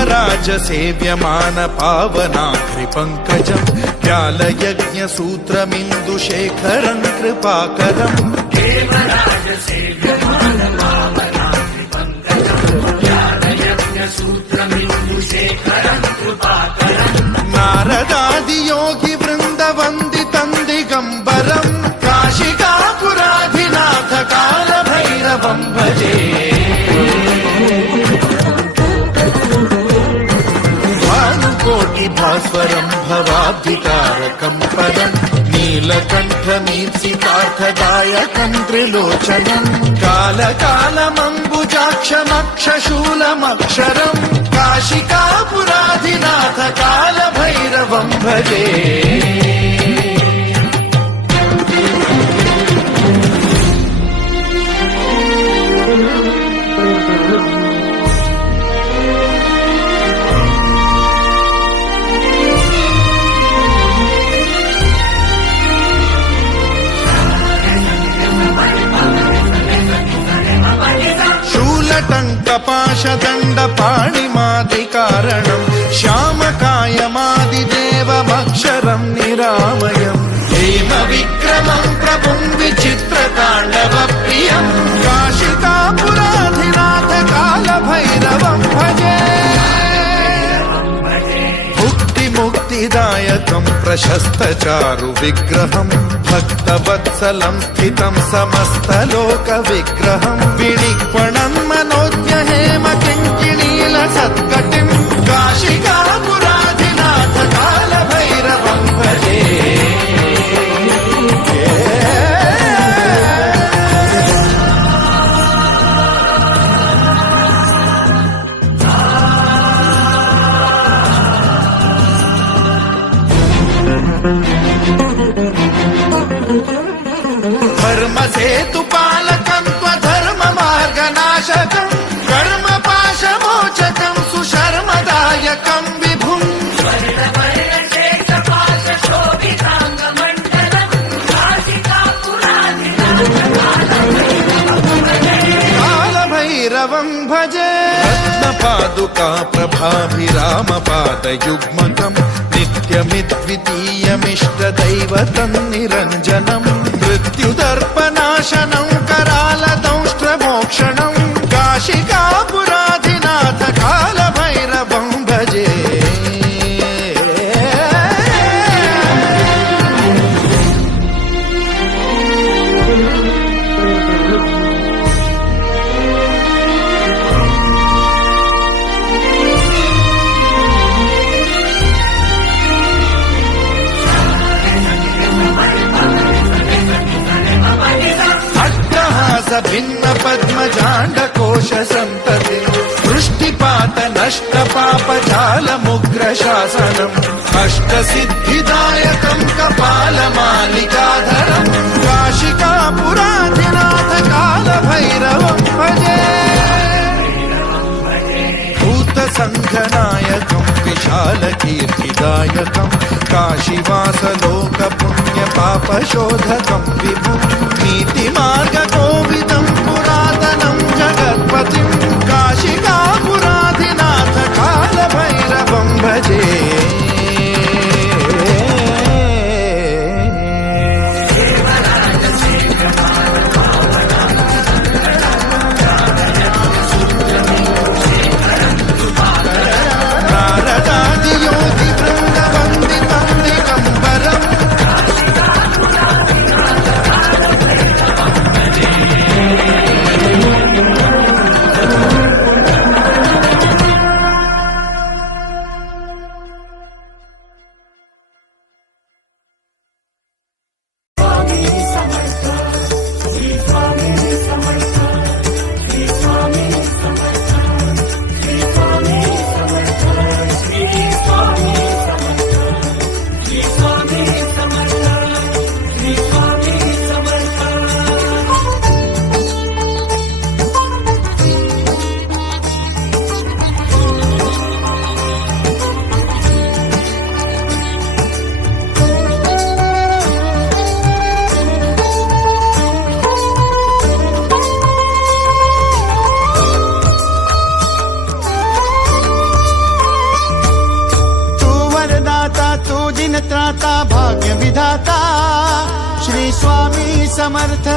देवराज सेव्यमान पावनाघ्रिपङ्कजम् व्यालयज्ञसूत्रमिन्दुशेखरम् कृपाकरम् देवराज सेव्यमान पावनाघ्रिपङ्कजम् व्यालयज्ञसूत्रमिन्दुशेखरम् कृपाकरम् नारदादियोगि वृन्दवन्दितम् दिगम्बरम् काशिकापुराधिनाथ कालभैरवम् भजे भास्वरम् भवाब्धिकारकम् पदम् नीलकण्ठमीप्सितार्थदायकम् त्रिलोचनम् कालकालमम्बुजाक्षमक्षशूलमक्षरम् काशिकापुराधिनाथ कालभैरवम् भजे टङ्कपाशदण्डपाणिमादिकारणम् श्यामकायमादिदेवमक्षरम् निरामयम् हेमविक्रमम् प्रभुम् विचित्रताण्डवप्रियम् काशिकापुराधिनाथ कालभैरवम् भजे मुक्तिदायकम् प्रशस्तचारु विग्रहम् भक्तवत्सलम् स्थितम् समस्तलोकविग्रहम् विनिक्वणम् मनोज्ञ हेम किङ्किणील सत्कटिम् काशिकापुराधिनाथ कालभैरवम् भजे धर्मसेतुपालकम् त्वधर्ममार्गनाशकम् कर्मपाशमोचकम् सुशर्मदायकम् विभुम् कालभैरवम् भजे रत्नपादुका प्रभाभिरामपादयुग्मकम् नित्यमिद्वितीयमिष्टदैवतम् निरञ्जनम् मृत्युदर्पनाशनम् करालदंष्ट्रमोक्षणम् काशिकापुराधिनाथ कालभैरवम् भजे भिन्न पद्मजाण्डकोश सन्तति वृष्टिपात नष्ट पापजालमुग्र शासनम् अष्टसिद्धिदायकम् कपालमालिकाधरम् काशिकापुराधिनाथ कालभैरवम् भजे भूतसङ्घनायकम् विशालकीर्तिदायकम् काशीवासलोकपुण्यपापशोधकम् विभुम् नीतिमार्गकोविदम् पुरातनम् जगत्पतिम् काशिकापुराधिनाथ कालभैरवम् भजे नारदादियोगि वृन्दवन्दितम् दिगम्बरम् दिनत्राता भाग्य विधाता श्री स्वामी समर्थ,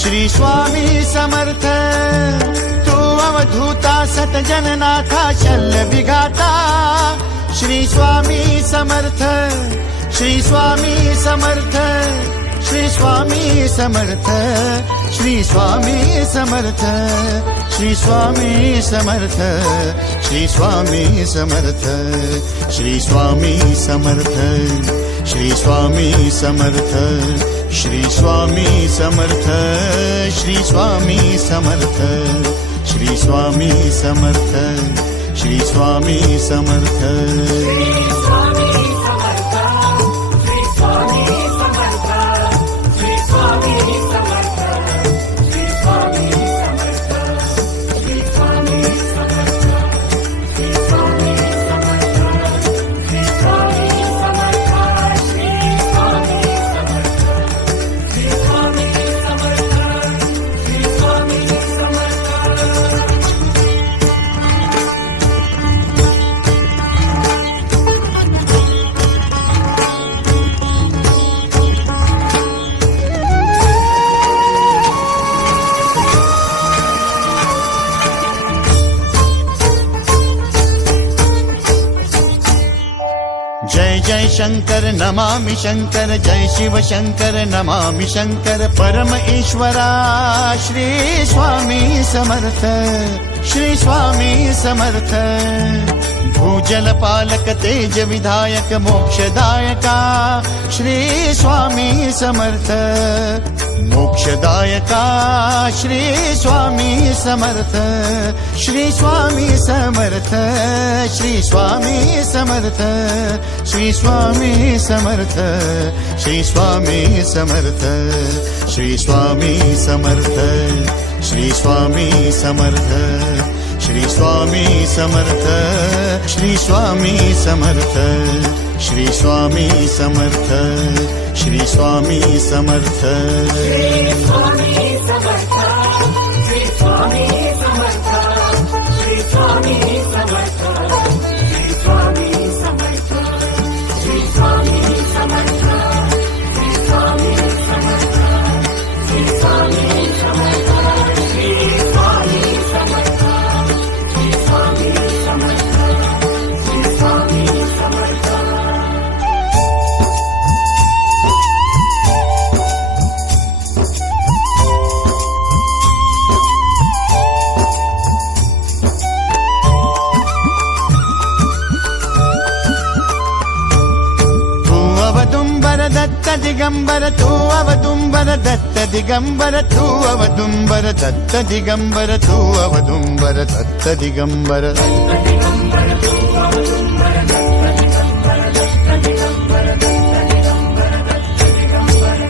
श्री स्वामी समर्थ. तू अवधूता सतजननाथा शल्य विघाता श्री स्वामी समर्थ, श्री स्वामी समर्थ, श्री स्वामी समर्थ, श्री स्वामी समर्थ, श्री स्वामी समर्थ, श्री स्वामी समर्थ, श्री स्वामी समर्थ, श्री स्वामी समर्थ, श्री स्वामी समर्थ, श्री स्वामी समर्थ, श्री स्वामी समर्थ, श्री स्वामी समर्थ. जय जय शंकर नमामि शंकर, जय शिव शंकर नमामि शंकर. परम ईश्वरा श्री स्वामी समर्थ, श्री स्वामी समर्थ. भूजल पालक तेज विधायक मोक्षदायका श्री स्वामी समर्थ, मोक्षदायका श्री स्वामी समर्थ, श्री स्वामी समर्थ, श्री स्वामी समर्थ, श्री स्वामी समर्थ, श्री स्वामी समर्थ, श्री स्वामी समर्थ, श्री स्वामी समर्थ, श्री स्वामी समर्थ, श्री स्वामी समर्थ, श्री स्वामी समर्थ, श्री स्वामी समर्थ. दत्त दिगंबर तू अवदुंबर दत्त दिगंबर तू अवदुंबर दत्त दिगंबर तू अवदुंबर दत्त दिगंबर.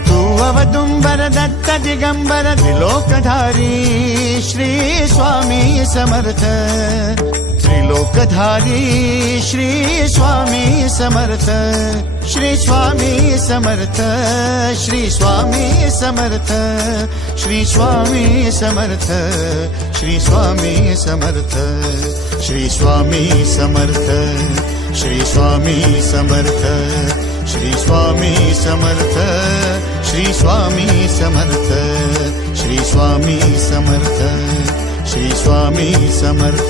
तू अवदुंबर दत्त दिगंबर त्रिलोकधारी श्री स्वामी समर्थ, त्रिलोकधारी श्री स्वामी समर्थ, श्री स्वामी समर्थ, श्री स्वामी समर्थ, श्री स्वामी समर्थ, श्री स्वामी समर्थ, श्री स्वामी समर्थ, श्री स्वामी समर्थ, श्री स्वामी समर्थ, श्री स्वामी समर्थ, श्री स्वामी समर्थ, श्री स्वामी समर्थ.